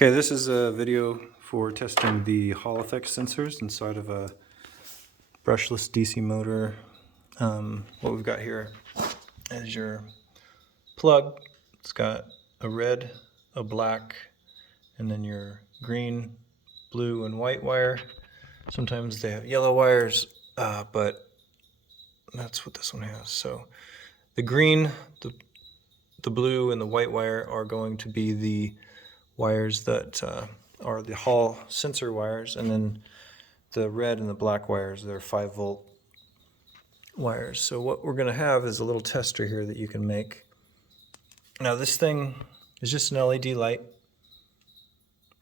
Okay, this is a video for testing the Hall effect sensors inside of a brushless DC motor. What we've got here is your plug. It's got a red, a black, and then your green, blue, and white wire. Sometimes they have yellow wires, but that's what this one has. So the green, the blue, and the white wire are going to be the wires that are the Hall sensor wires, and then the red and the black wires, they're 5-volt wires. So what we're going to have is a little tester here that you can make. Now this thing is just an LED light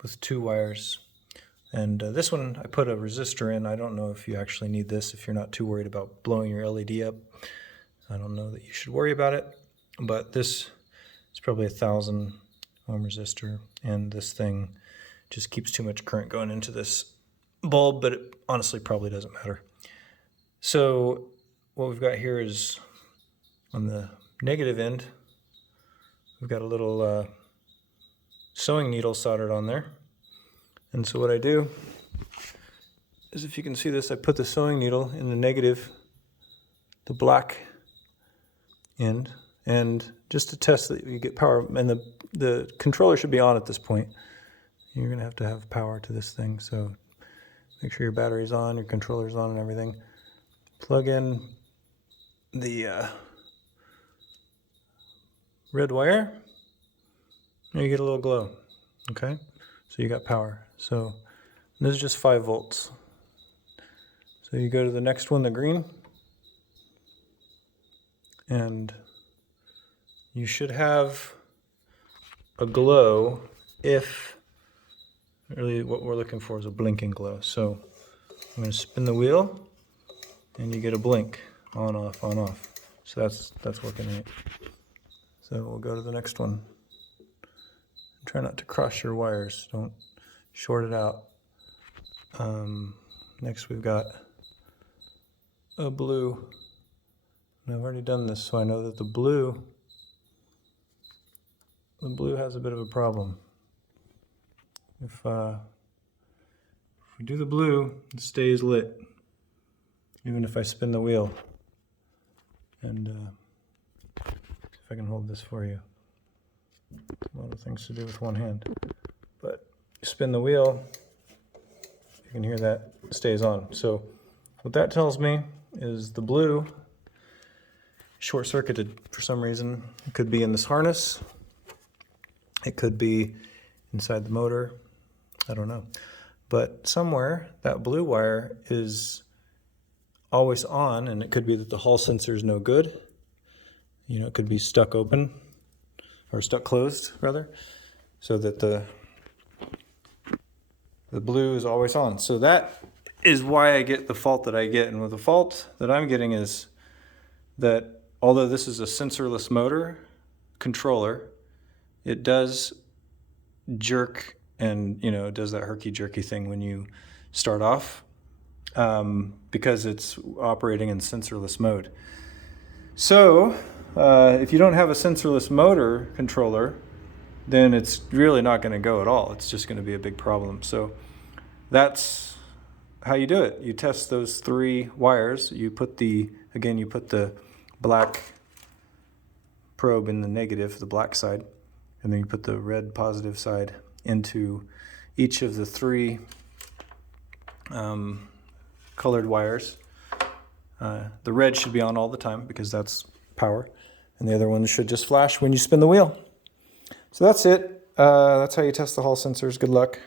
with 2 wires, and this one I put a resistor in. I don't know if you actually need this if you're not too worried about blowing your LED up. I don't know that you should worry about it, but this is probably a 1000 ohm resistor, and this thing just keeps too much current going into this bulb, but it honestly probably doesn't matter. So what we've got here is on the negative end, we've got a little sewing needle soldered on there. And so what I do is, if you can see this, I put the sewing needle in the negative, the black end, and just to test that you get power, and the controller should be on at this point. You're going to have power to this thing, so make sure your battery's on, your controller's on, and everything. Plug in the red wire, and you get a little glow. Okay, so you got power. So this is just 5 volts. So you go to the next one, the green, and you should have a glow. If really what we're looking for is a blinking glow. So I'm going to spin the wheel, and you get a blink, on, off, on, off. So that's working right. So we'll go to the next one. Try not to cross your wires. Don't short it out. Next we've got a blue. And I've already done this, so I know that the blue has a bit of a problem. If we do the blue, it stays lit, even if I spin the wheel. And if I can hold this for you. A lot of things to do with one hand. But you spin the wheel, you can hear that it stays on. So what that tells me is the blue short-circuited for some reason. It could be in this harness. It could be inside the motor. I don't know. But somewhere that blue wire is always on, and it could be that the Hall sensor is no good. You know, it could be stuck open, or stuck closed rather, so that the blue is always on. So that is why I get the fault that I get. And with the fault that I'm getting is that although this is a sensorless motor controller, it does jerk, and it does that herky-jerky thing when you start off, because it's operating in sensorless mode. So if you don't have a sensorless motor controller, then it's really not going to go at all. It's just going to be a big problem. So that's how you do it. You test those 3 wires. You put the black probe in the negative, the black side, and then you put the red positive side into each of the 3 colored wires. The red should be on all the time because that's power, and the other one should just flash when you spin the wheel. So that's it. That's how you test the Hall sensors. Good luck.